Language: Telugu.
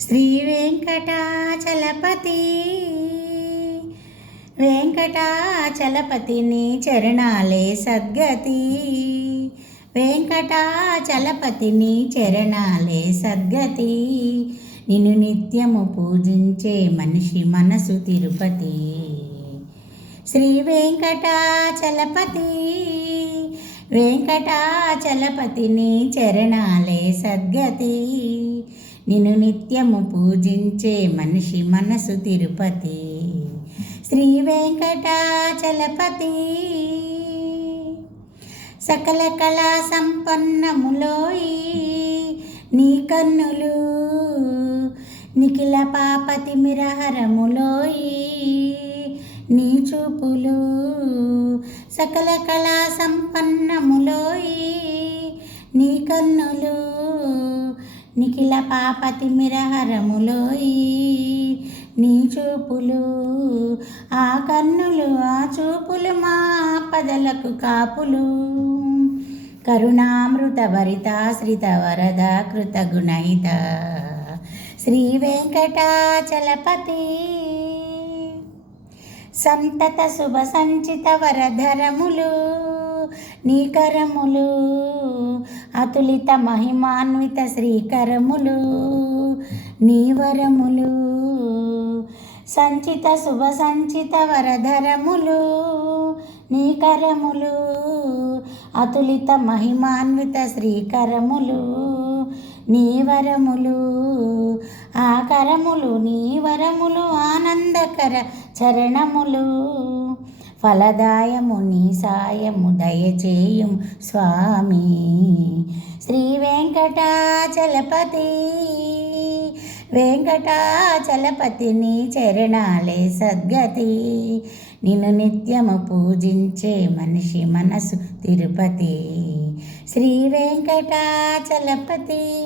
శ్రీ వెంకటాచలపతి వెంకటాచలపతిని చరణాలే సద్గతి. వెంకటాచలపతిని చరణాలే సద్గతి. నిన్ను నిత్యము పూజించే మనిషి మనసు తిరుపతి. శ్రీ వెంకటాచలపతి వెంకటాచలపతిని చరణాలే సద్గతి. నిన్ను నిత్యము పూజించే మనిషి మనసు తిరుపతి. శ్రీ వెంకటాచలపతి సకల కళా సంపన్నములోయి నీ కన్నులు, నిఖిల పాపతి మిరహరములోయి నీ చూపులు. సకల కళా సంపన్నములోయి నీ కన్నులు, నిఖిల పాపతి మిరహరములోయి నీ చూపులు. ఆ కన్నులు ఆ చూపులు మా పదలకు కాపులు. కరుణామృత భరితాశ్రిత వరద కృతగుణహిత శ్రీ వెంకటాచలపతి. సంతత శుభ సంచిత వరధరములు నీ కరములు, అతులిత మహిమాన్విత శ్రీకరములు నీ వరములు. సంచిత శుభ సంచిత వరధరములు నీ కరములు, అతులిత మహిమాన్విత శ్రీకరములు నీ వరములు. ఆ కరములు నీ వరములు ఆనందకర చరణములు. ఫలదాయము నీ సాయము దయచేయుం స్వామి. శ్రీ వెంకటాచలపతి వెంకటాచలపతిని చరణాలే సద్గతి. నిన్ను నిత్యము పూజించే మనిషి మనసు తిరుపతి. శ్రీ వెంకటాచలపతి.